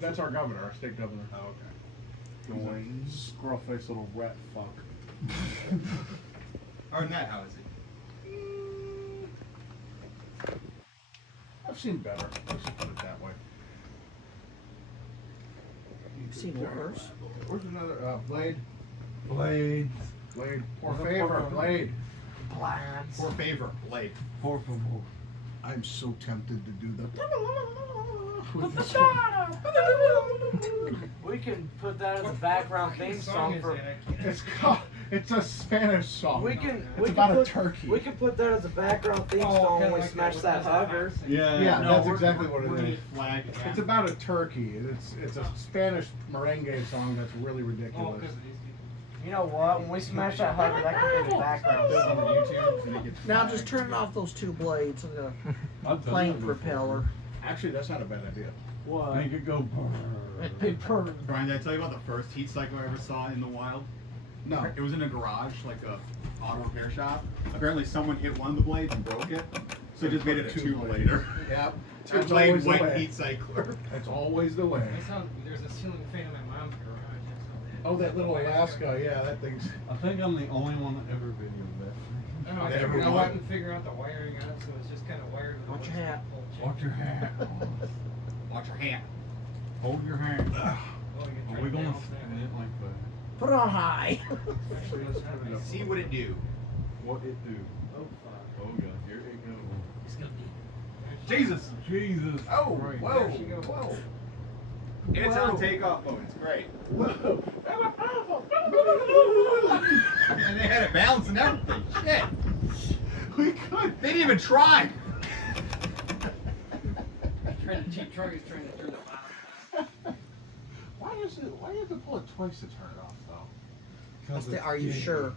That's our governor, our state governor. Oh, okay. Going scruff-faced little rat fuck. Other than that, how is it? I've seen better. Let's just put it that way. You've seen worse. Where's another Blade? Blades. Blade. Por favor, Blade. Blades. For favor, Blake. Por favor. I'm so tempted to do the. We can put that as a background theme song for. It's a Spanish song. We can. It's about a turkey. We can put that as a background theme song when we smash that hugger. Yeah, that's exactly what it is. Flag. It's about a turkey. It's a Spanish merengue song that's really ridiculous. You know what? When we smash that hugger, that can be the background song. Now just turn off those two blades and the plane propeller. Actually, that's not a bad idea. What? Make it go brrrr. It purred. Brian, did I tell you about the first heat cycle I ever saw in the wild? No. It was in a garage, like a auto repair shop. Apparently someone hit one of the blades and broke it, so just made it a two-blader. Yep. Two-blade white heat cycler. That's always the way. There's a ceiling fan in my mom's garage. Oh, that little Alaska, yeah, that thing's. I think I'm the only one that ever videoed that. I don't know, I Never figured mind. out and figure out the wiring on it, so it's just kind of wired with a Watch your hat. Watch your hat. Watch your hand. Hold your hand. Oh, Are we gonna spin it like that? Put it on high. See what it do. What it do? Oh, fuck. Oh god, here it goes. It's gonna be. Jesus! Jesus. Oh, Christ. whoa, There she goes. whoa. It's on takeoff mode, it's great. Whoa. And they had it balanced and everything. Shit! We could. They didn't even try! Cheap truck is trying to turn the bottom. Why do you have to pull it twice to turn it off, though? Are you sure?